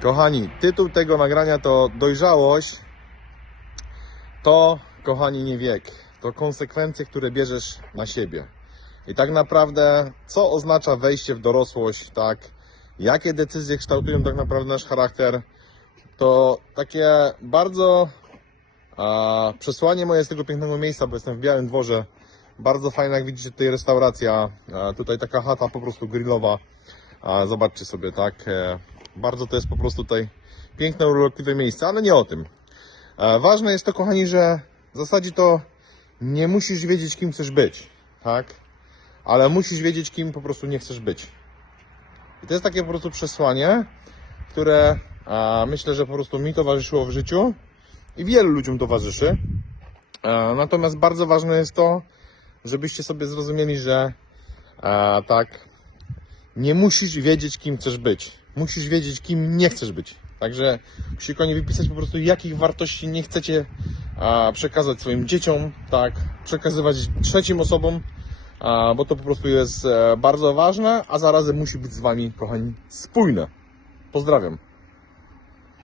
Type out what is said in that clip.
Kochani, tytuł tego nagrania to dojrzałość. To, kochani, nie wiek. To konsekwencje, które bierzesz na siebie. I tak naprawdę, co oznacza wejście w dorosłość, tak? Jakie decyzje kształtują tak naprawdę nasz charakter? To takie bardzo a, przesłanie moje z tego pięknego miejsca, bo jestem w Białym Dworze. Bardzo fajna, jak widzicie, tutaj restauracja. A, tutaj taka chata po prostu grillowa. A, zobaczcie sobie, tak? E, bardzo to jest po prostu tutaj piękne, urokliwe miejsce, ale nie o tym. E, ważne jest to, kochani, że w zasadzie to nie musisz wiedzieć, kim chcesz być, tak? Ale musisz wiedzieć, kim po prostu nie chcesz być. I to jest takie po prostu przesłanie, które a, myślę, że po prostu mi towarzyszyło w życiu i wielu ludziom towarzyszy. E, natomiast bardzo ważne jest to, żebyście sobie zrozumieli, że e, tak, nie musisz wiedzieć, kim chcesz być. Musisz wiedzieć, kim nie chcesz być. Także musicie konie wypisać po prostu, jakich wartości nie chcecie a, przekazać swoim dzieciom, tak, przekazywać trzecim osobom, a, bo to po prostu jest e, bardzo ważne, a zarazem musi być z Wami, kochani, spójne. Pozdrawiam.